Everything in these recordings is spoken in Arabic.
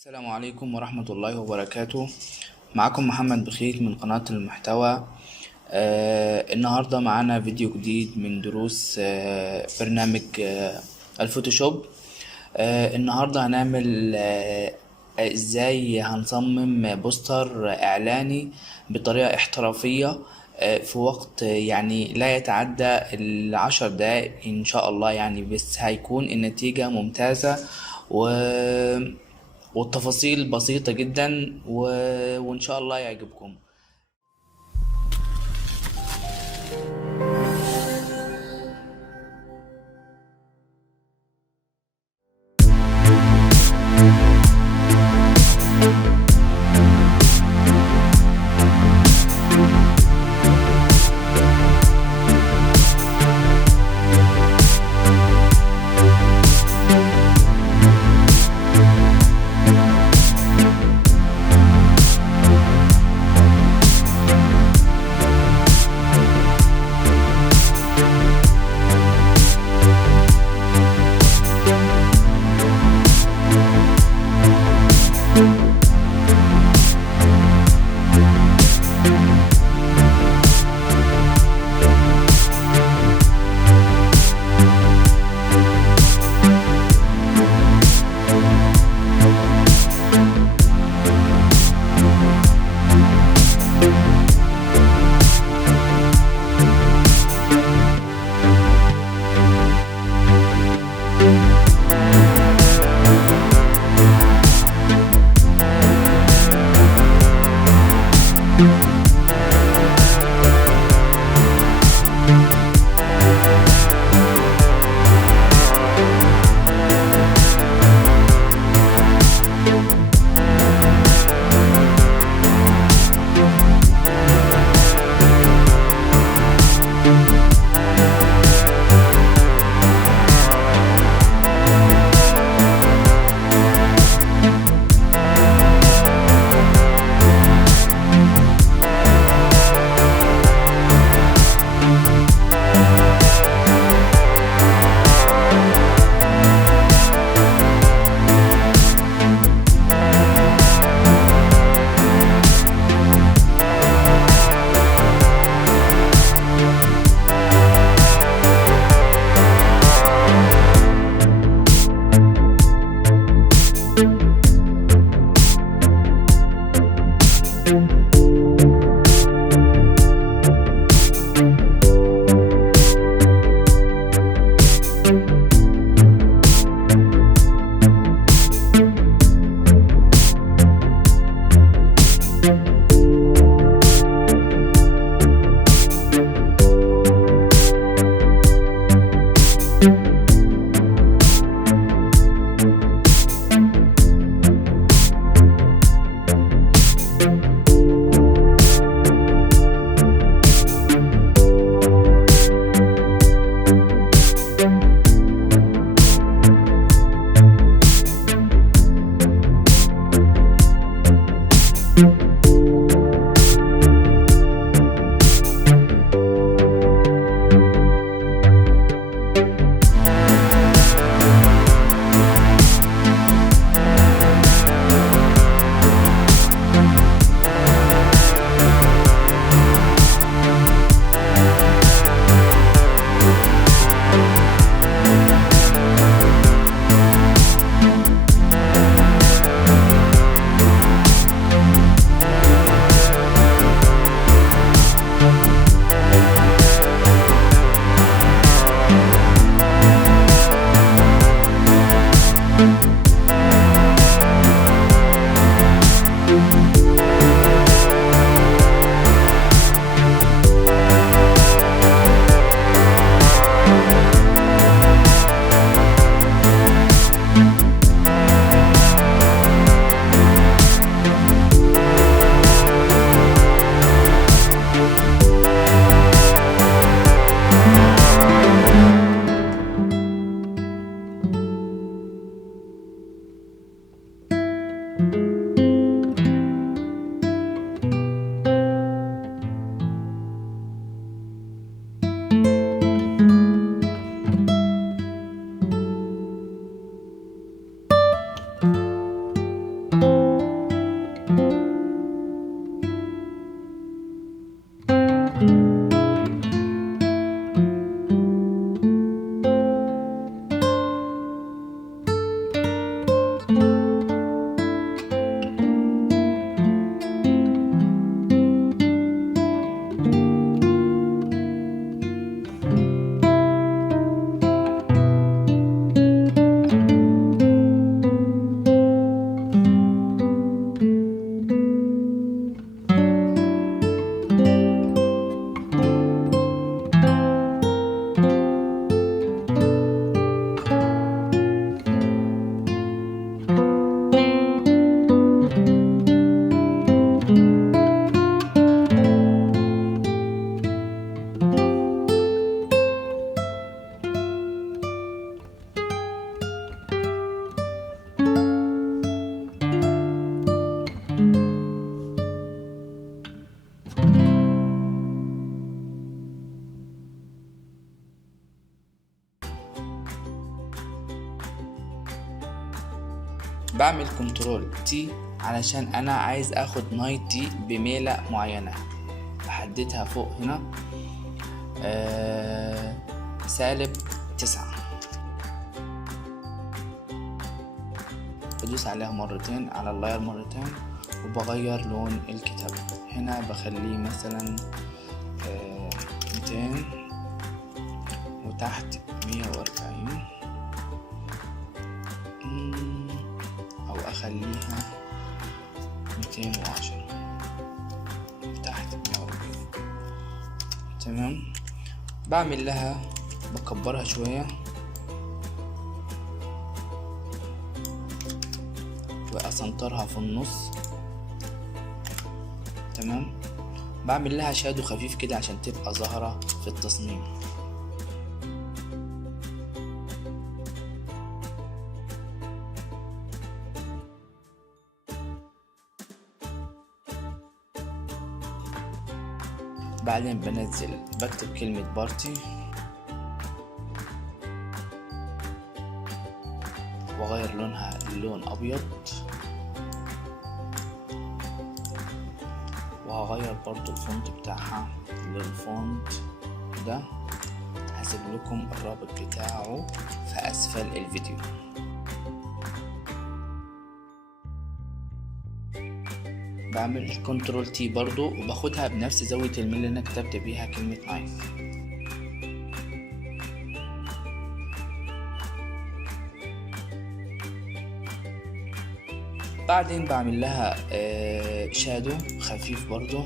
السلام عليكم ورحمة الله وبركاته. معكم محمد بخيت من قناة المحتوى. النهاردة معانا فيديو جديد من دروس برنامج الفوتوشوب. النهاردة هنعمل ازاي هنصمم بوستر اعلاني بطريقة احترافية في وقت يعني لا يتعدى 10 دقايق ان شاء الله، يعني بس هيكون النتيجة ممتازة والتفاصيل بسيطة جدا وإن شاء الله يعجبكم. بعمل كنترول تي علشان انا عايز اخد نايت دي بميلة معينة، بحددها فوق هنا -9. بدوس عليها مرتين، على اللاير مرتين، وبغير لون الكتابة. هنا بخليه مثلا 200 وتحت 140، او اخليها 210 وتحت 140. تمام. بعمل لها بكبرها شوية واسنطرها في النص. تمام. بعمل لها شادو خفيف كده عشان تبقى ظاهرة في التصميم. بعدين بنزل بكتب كلمة بارتي واغير لونها اللون ابيض، وهغير برضو الفونت بتاعها للفونت ده. هسيب لكم الرابط بتاعه في اسفل الفيديو. بعمل كنترول تي برضو وباخدها بنفس زاوية الميل اللي انا كتبت بيها كلمة نايف. بعدين بعمل لها شادو خفيف برضو،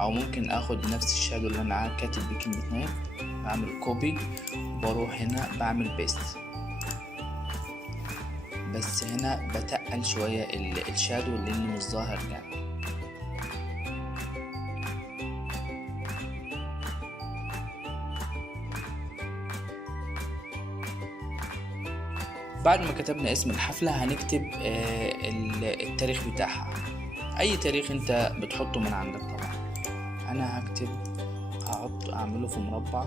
او ممكن اخد نفس الشادو اللي انا كاتب بيه كلمة نايف، بعمل كوبي وبروح هنا بعمل بيست. بس هنا بتقل شوية الشادو لانه مش ظاهر جامد. بعد ما كتبنا اسم الحفلة هنكتب التاريخ بتاعها، اي تاريخ انت بتحطه من عندك طبعا. انا اعمله في مربع،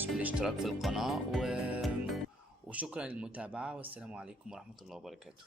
تنساش بالاشتراك في القناة وشكرا للمتابعة، والسلام عليكم ورحمة الله وبركاته.